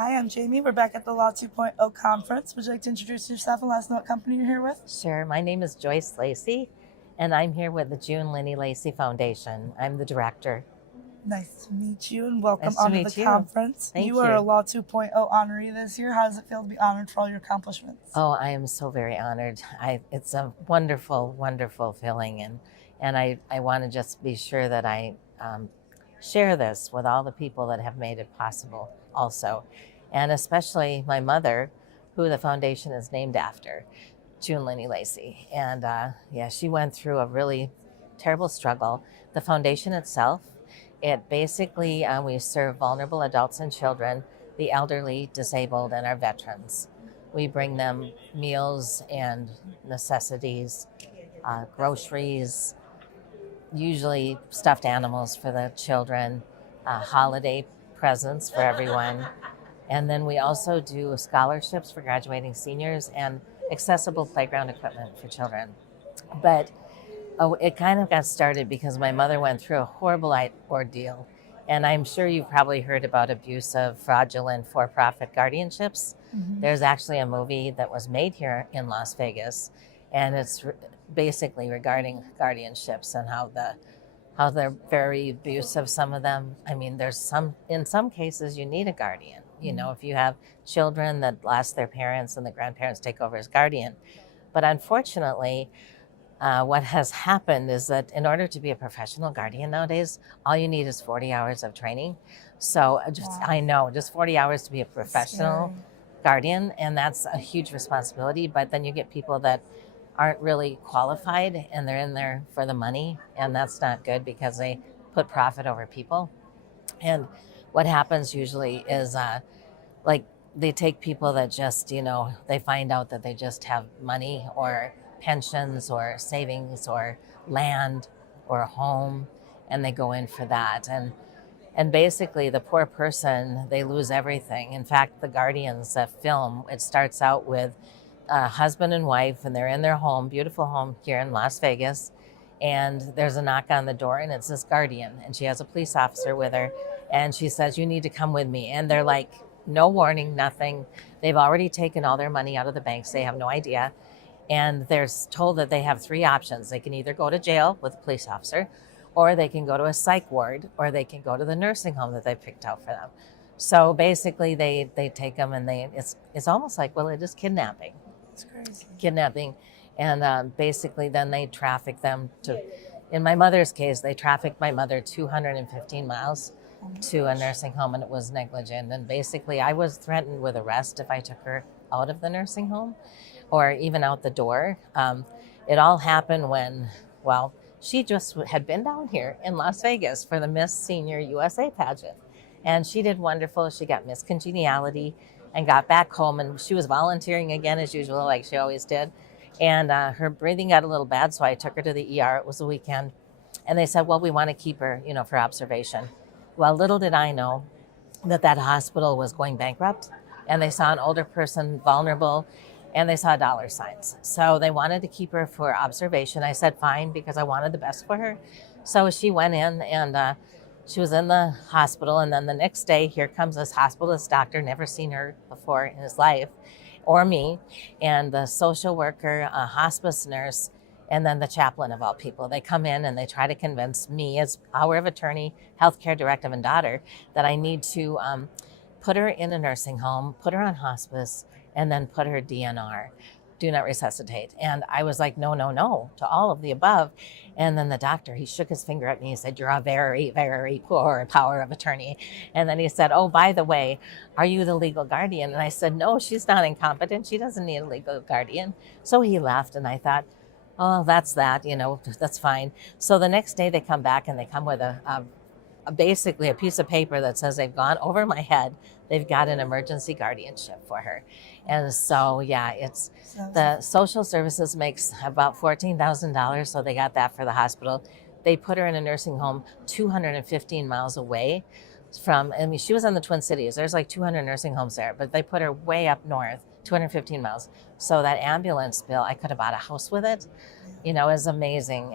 Hi, I'm Jamie. We're back at the Law 2.0 conference. Would you like to introduce yourself and let us know what company you're here with? Sure. My name is Joyce Lacey, and I'm here with the June Lynne Lacey Foundation. I'm the director. Nice to meet you and welcome Nice to onto the meet you. conference. Thank You are a you. Law 2.0 honoree this year. How does it feel to be honored for all your accomplishments? Oh, I am so very honored. It's a wonderful, wonderful feeling, and I want to just be sure that I share this with all the people that have made it possible also, and especially my mother, who the foundation is named after, June Lynne Lacey. And yeah, she went through a really terrible struggle. The foundation itself, it basically, we serve vulnerable adults and children, the elderly, disabled, and our veterans. We bring them meals and necessities, groceries, usually stuffed animals for the children, holiday presents for everyone. And then we also do scholarships for graduating seniors and accessible playground equipment for children. But it kind of got started because my mother went through a horrible ordeal. And I'm sure you've probably heard about abuse of fraudulent for-profit guardianships. There's actually a movie that was made here in Las Vegas, and it's basically regarding guardianships and how they're very abusive, some of them. I mean, in some cases you need a guardian. You know, if you have children that lost their parents and the grandparents take over as guardian. But unfortunately, what has happened is that in order to be a professional guardian nowadays, all you need is 40 hours of training. So I know, just 40 hours to be a professional guardian, and that's a huge responsibility. But then you get people that aren't really qualified and they're in there for the money, and that's not good because they put profit over people. And what happens usually is like they take people that just, they find out that they just have money or pensions or savings or land or a home, and they go in for that. And basically the poor person, they lose everything. In fact, the Guardians film, it starts out with a husband and wife, and they're in their home, beautiful home here in Las Vegas. And there's a knock on the door, and it's this guardian, and she has a police officer with her. And she says, "You need to come with me." And they're like, no warning, nothing. They've already taken all their money out of the banks. They have no idea. And they're told that they have three options. They can either go to jail with a police officer, or they can go to a psych ward, or they can go to the nursing home that they picked out for them. So basically they take them, and it's almost like, well, it is kidnapping. It's crazy. Kidnapping. And basically then they traffic them to, in my mother's case, they trafficked my mother 215 miles to a nursing home, and it was negligent. And basically I was threatened with arrest if I took her out of the nursing home or even out the door. It all happened when, well, she just had been down here in Las Vegas for the Miss Senior USA pageant. And she did wonderful. She got Miss Congeniality and got back home, and she was volunteering again as usual, like she always did. And her breathing got a little bad, so I took her to the ER. It was a weekend. And they said, well, we want to keep her, for observation. Well, little did I know that hospital was going bankrupt, and they saw an older person vulnerable, and they saw dollar signs. So they wanted to keep her for observation. I said, fine, because I wanted the best for her. So she went in, and she was in the hospital. And then the next day, here comes this hospitalist doctor, never seen her before in his life, or me, and the social worker, a hospice nurse, and then the chaplain of all people. They come in and they try to convince me as power of attorney, healthcare directive, and daughter that I need to put her in a nursing home, put her on hospice, and then put her DNR, do not resuscitate. And I was like, no, no, no, to all of the above. And then the doctor, he shook his finger at me. He said, you're a very, very poor power of attorney. And then he said, oh, by the way, are you the legal guardian? And I said, no, she's not incompetent. She doesn't need a legal guardian. So he left, and I thought, oh, that's that's fine. So the next day they come back, and they come with basically a piece of paper that says they've gone over my head. They've got an emergency guardianship for her. And so, yeah, it's the social services makes about $14,000. So they got that for the hospital. They put her in a nursing home 215 miles away from, she was in the Twin Cities. There's like 200 nursing homes there, but they put her way up north, 215 miles. So that ambulance bill, I could have bought a house with it, is amazing.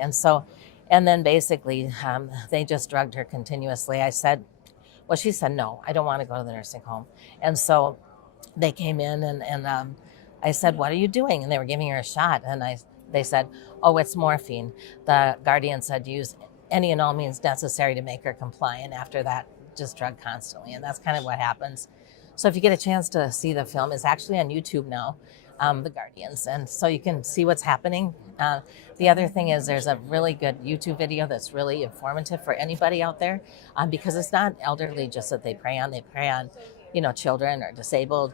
And then basically they just drugged her continuously. I said, Well, she said, no, I don't want to go to the nursing home. And so they came in and I said, what are you doing? And they were giving her a shot. And they said, oh, it's morphine. The guardian said, use any and all means necessary to make her comply. And after that, just drug constantly. And that's kind of what happens. So if you get a chance to see the film, it's actually on YouTube now, The Guardians. And so you can see what's happening. The other thing is there's a really good YouTube video that's really informative for anybody out there, because it's not elderly just that they prey on, children or disabled.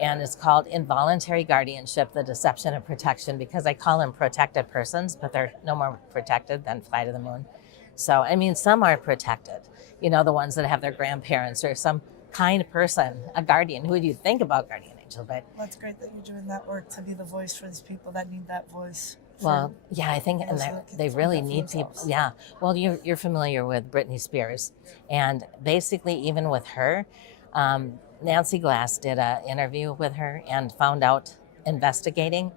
And it's called Involuntary Guardianship, the Deception and Protection, because I call them protected persons, but they're no more protected than Fly to the Moon. So, I mean, some are protected, the ones that have their grandparents or some kind person, a guardian. Who would you think about guardian angel? But That's great that you're doing that work to be the voice for these people that need that voice. well, yeah, I think and they really need people. Yeah. Well, you're familiar with Britney Spears. And basically, even with her, Nancy Glass did an interview with her and found out, investigating,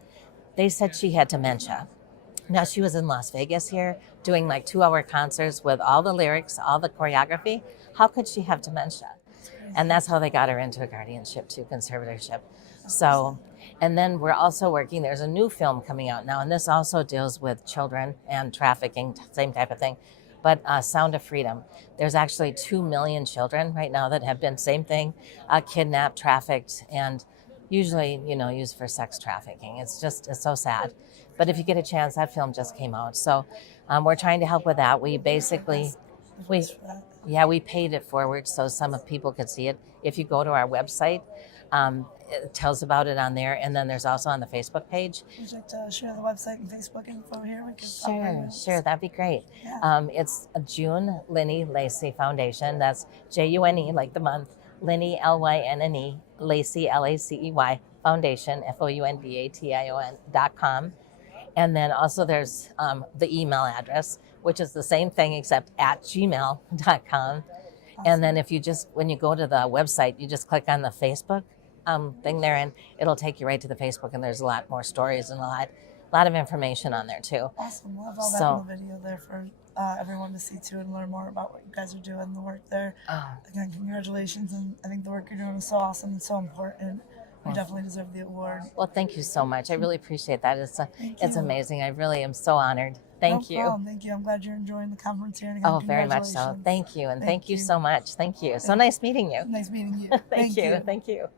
they said she had dementia. Now, she was in Las Vegas here doing like 2-hour concerts with all the lyrics, all the choreography. How could she have dementia? And that's how they got her into a guardianship to conservatorship. So, and then we're also working, there's a new film coming out now, and this also deals with children and trafficking, same type of thing. But Sound of Freedom, there's actually 2 million children right now that have been, same thing, kidnapped, trafficked, and usually, used for sex trafficking. It's so sad. But if you get a chance, that film just came out. So we're trying to help with that. We basically, we paid it forward so some people could see it. If you go to our website, it tells about it on there. And then there's also on the Facebook page. Would you like to share the website and Facebook info here? We can Sure, that'd be great. Yeah. It's a June Lynne Lacey Foundation. That's June, like the month, Lynne, Lynne, Lacey, Lacey, Foundation, FOUNDATION.com. And then also there's the email address, which is the same thing except at gmail.com. And then when you go to the website, you just click on the Facebook thing there, and it'll take you right to the Facebook, and there's a lot more stories and a lot of information on there too. Awesome. We'll have all that in the video there for everyone to see too and learn more about what you guys are doing, the work there. Again, congratulations, and I think the work you're doing is so awesome and so important. You definitely deserve the award. Well, thank you so much. I really appreciate that. It's amazing. I really am so honored. Thank you. No problem. Thank you. I'm glad you're enjoying the conference here. And again, very much so. Thank you. And thank you so much. Thank you. So nice meeting you. Nice meeting you. Thank you. Thank you.